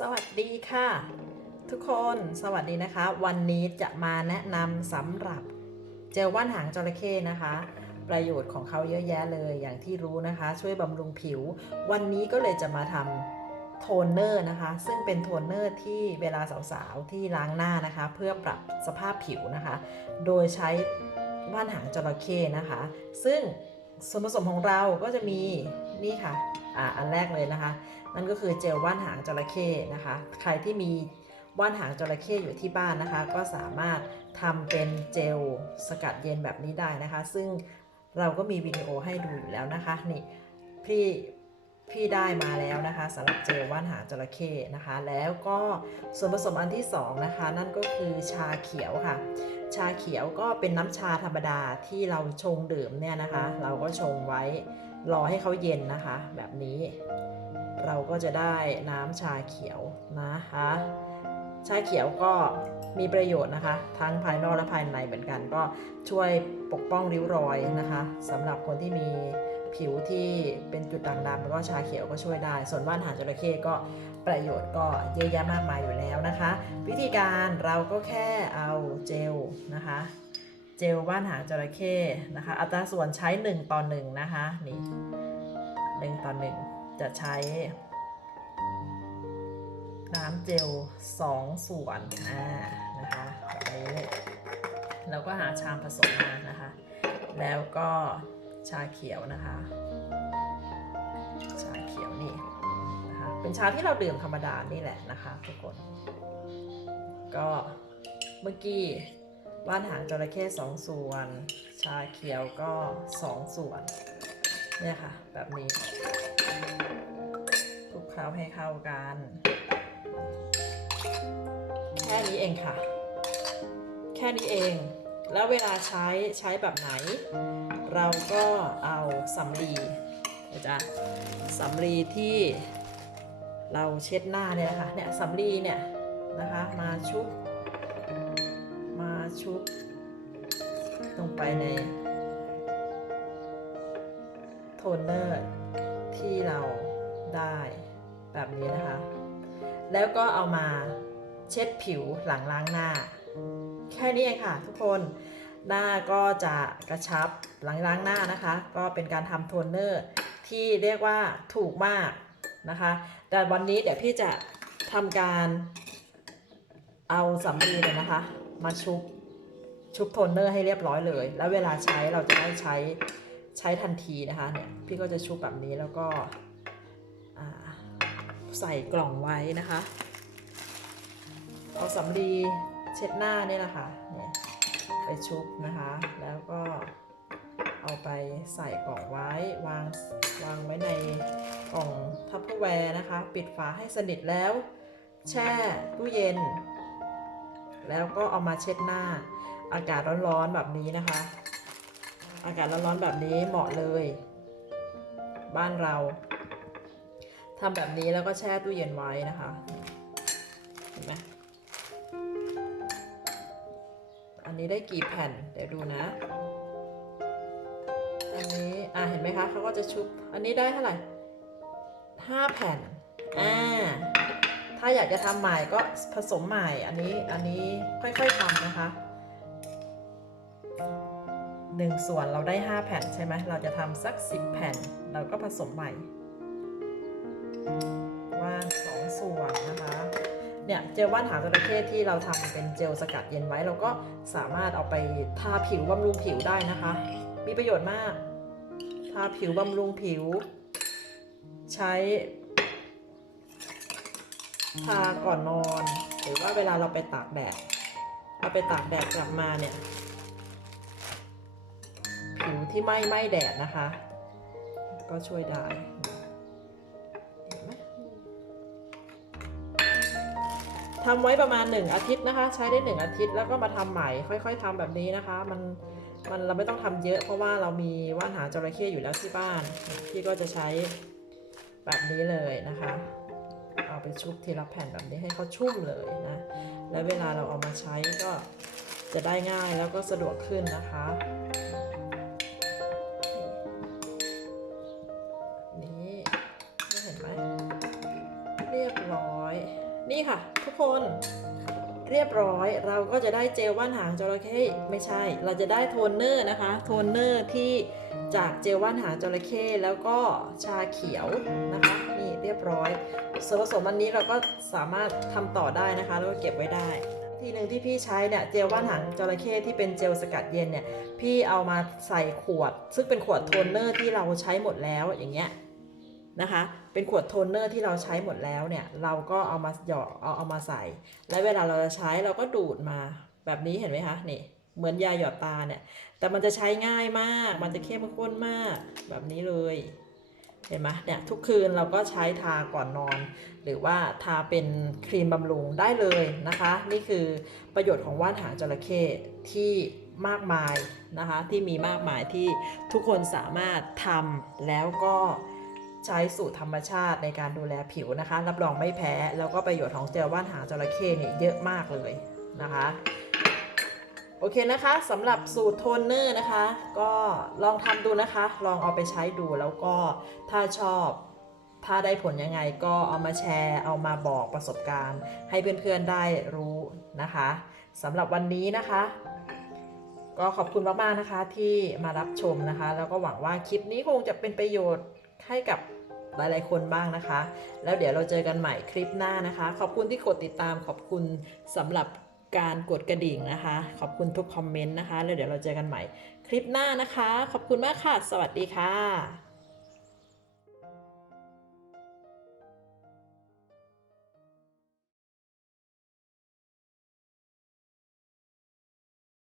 สวัสดีค่ะ ทุกคนสวัสดีนะคะ วันนี้จะมาแนะนำสำหรับเจลว่านหางจระเข้นะคะ ประโยชน์ของเขาเยอะแยะเลยอย่างที่รู้นะคะ ช่วยบำรุงผิว วันนี้ก็เลยจะมาทำโทนเนอร์นะคะ ซึ่งเป็นโทนเนอร์ที่เวลาสาวๆ ที่ล้างหน้านะคะ เพื่อปรับสภาพผิวนะคะ โดยใช้ว่านหางจระเข้นะคะ ซึ่งส่วนผสมของเราก็จะมี นี่ค่ะอ่าอันแรกเลยนะคะ นั่นก็คือเจลว่านหางจระเข้นะคะ ใครที่มีว่านหางจระเข้อยู่ที่บ้านนะคะ ก็สามารถทำเป็นเจลสกัดเย็นแบบนี้ได้นะคะ ซึ่งเราก็มีวิดีโอให้ดูอยู่แล้วนะคะนี่พี่พี่ได้มาแล้วนะคะสำหรับเจลว่านหางจระเข้นะคะ แล้วก็ส่วนผสมอันที่สองนะคะนั่นก็คือชาเขียวค่ะ ชาเขียวก็เป็นน้ำชาธรรมดาที่เราชงดื่มเนี่ยนะคะ เราก็ชงไว้ รอให้เขาเย็นนะคะ แบบนี้ เราก็จะได้น้ำชาเขียวนะคะ ชาเขียวก็มีประโยชน์นะคะ ทั้งภายนอกและภายในเหมือนกัน ก็ช่วยปกป้องริ้วรอยนะคะสำหรับคนที่มีผิวที่เป็นจุดด่างดำแล้วก็ชาเขียวก็ช่วยได้ ส่วนว่านหางจระเข้ก็ประโยชน์ก็เยอะแยะมากมายอยู่แล้วนะคะ วิธีการเราก็แค่เอาเจลนะคะ เจลว่านหางจระเข้นะคะ อัตราส่วนใช้ 1 ต่อ 1 นะคะ นี่ 1 ต่อ 1 จะใช้ น้ำเจล 2 ส่วนอ่านะคะแบบนี้เราก็หาชามผสมมานะคะ แล้วก็ชาเขียวนะคะ ชาเขียวนี่นะคะ เป็นชาที่เราดื่มธรรมดานี่แหละนะคะทุกคน ก็เมื่อกี้ ว่านหางจระเข้สองส่วน ชาเขียวก็สองส่วน เนี่ยค่ะ แบบนี้คลุกเคล้าให้เข้ากัน แค่นี้เองค่ะ แค่นี้เอง แล้วเวลาใช้ใช้แบบไหน เราก็เอาสำลีนะจ๊ะสำลีที่เราเช็ดหน้าเนี่ยนะคะเนี่ยสำลีเนี่ยนะคะมาชุบ ชุบลงไปในโทนเนอร์ที่เราได้แบบนี้นะคะ แล้วก็เอามาเช็ดผิวหลังล้างหน้า แค่นี้เองค่ะทุกคนหน้าก็จะกระชับหลังล้างหน้านะคะ ก็เป็นการทำโทนเนอร์ที่เรียกว่าถูกมากนะคะ แต่วันนี้เดี๋ยวพี่จะทำการเอาสำลีเนี่ยนะคะ มาชุบ ชุบโทนเนอร์ให้เรียบร้อยเลย แล้วเวลาใช้เราจะได้ใช้ใช้ทันทีนะคะเนี่ยพี่ก็จะชุบแบบนี้แล้วก็ใส่กล่องไว้นะคะ เอาสำลีเช็ดหน้าเนี่ยนะคะเนี่ยไปชุบนะคะ แล้วก็เอาไปใส่กล่องไว้วางวางไว้ในกล่องทัพเปอร์แวร์นะคะ ปิดฝาให้สนิทแล้ว แช่ตู้เย็น แล้วก็เอามาเช็ดหน้า อากาศร้อนๆแบบนี้นะคะ อากาศร้อนๆแบบนี้เหมาะเลย บ้านเราทำแบบนี้แล้วก็แช่ตู้เย็นไว้นะคะเห็นไหมอันนี้ได้กี่แผ่นเดี๋ยวดูนะ อันนี้อ่าเห็นไหมคะเขาก็จะชุบ อันนี้ได้เท่าไหร่ห้าแผ่นอ่าถ้าอยากจะทำใหม่ก็ผสมใหม่อันนี้อันนี้ค่อยๆทำนะคะ หนึ่งส่วนเราได้ห้าแผ่นใช่ไหมเราจะทำสักสิบแผ่น เราก็ผสมใหม่ว่านสองส่วนนะคะเนี่ยเจลว่านหางจระเข้ที่เราทำเป็นเจลสกัดเย็นไว้ เราก็สามารถเอาไปทาผิวบำรุงผิวได้นะคะ มีประโยชน์มาก ทาผิวบำรุงผิว ใช้ ทาก่อนนอน หรือว่าเวลาเราไปตากแดดเราไปตากแดดกลับมาเนี่ย ที่ไม่ไม้แดดนะคะ ก็ช่วยได้เห็นไหมทำไว้ประมาณ 1 อาทิตย์นะคะ ใช้ได้ 1 อาทิตย์แล้วก็มาทำใหม่ ค่อย ๆทำแบบนี้นะคะ มันมันเราไม่ต้องทำเยอะ เพราะว่าเรามีว่านหางจระเข้อยู่แล้วที่บ้านพี่ก็จะใช้แบบนี้เลยนะคะ เอาไปชุบทีละแผ่นแบบนี้ให้เขาชุ่มเลยนะ แล้วเวลาเราเอามาใช้ก็จะได้ง่ายแล้วก็สะดวกขึ้นนะคะ ทุกคนเรียบร้อยเราก็จะได้เจลว่านหางจระเข้ไม่ใช่ เราจะได้โทนเนอร์นะคะ โทนเนอร์ที่จากเจลว่านหางจระเข้แล้วก็ชาเขียวนะคะ นี่เรียบร้อยส่วนผสมอันนี้เราก็สามารถทำต่อได้นะคะ แล้วก็เก็บไว้ได้ ทีหนึ่งที่พี่ใช้เนี่ยเจลว่านหางจระเข้ที่เป็นเจลสกัดเย็นเนี่ยพี่เอามาใส่ขวด ซึ่งเป็นขวดโทนเนอร์ที่เราใช้หมดแล้วอย่างเงี้ยนะคะ เป็นขวดโทนเนอร์ที่เราใช้หมดแล้วเนี่ย เราก็เอามาหยอดเอาเอามาใส่ แล้วเวลาเราจะใช้เราก็ดูดมาแบบนี้เห็นไหมคะนี่เหมือนยาหยอดตาเนี่ย แต่มันจะใช้ง่ายมาก มันจะเข้มข้นมากแบบนี้เลย เห็นไหมเนี่ยทุกคืนเราก็ใช้ทาก่อนนอน หรือว่าทาเป็นครีมบำรุงได้เลยนะคะ นี่คือประโยชน์ของว่านหางจระเข้ที่มากมายนะคะ ที่มีมากมายที่ทุกคนสามารถทำแล้วก็ ใช้สูตรธรรมชาติในการดูแลผิวนะคะ รับรองไม่แพ้ แล้วก็ประโยชน์ของเจลว่านหางจระเข้เนี่ยเยอะมากเลยนะคะ โอเคนะคะสำหรับสูตรโทนเนอร์นะคะ ก็ลองทำดูนะคะ ลองเอาไปใช้ดูแล้วก็ถ้าชอบถ้าได้ผลยังไงก็เอามาแชร์ เอามาบอกประสบการณ์ ให้เพื่อนๆได้รู้นะคะสำหรับวันนี้นะคะ ก็ขอบคุณมากๆนะคะที่มารับชมนะคะ แล้วก็หวังว่าคลิปนี้คงจะเป็นประโยชน์ ให้กับหลายๆคนบ้างนะคะ แล้วเดี๋ยวเราเจอกันใหม่คลิปหน้านะคะ ขอบคุณที่กดติดตามขอบคุณสำหรับการกดกระดิ่งนะคะ ขอบคุณทุกคอมเมนต์นะคะ แล้วเดี๋ยวเราเจอกันใหม่คลิปหน้านะคะ ขอบคุณมากค่ะ สวัสดีค่ะ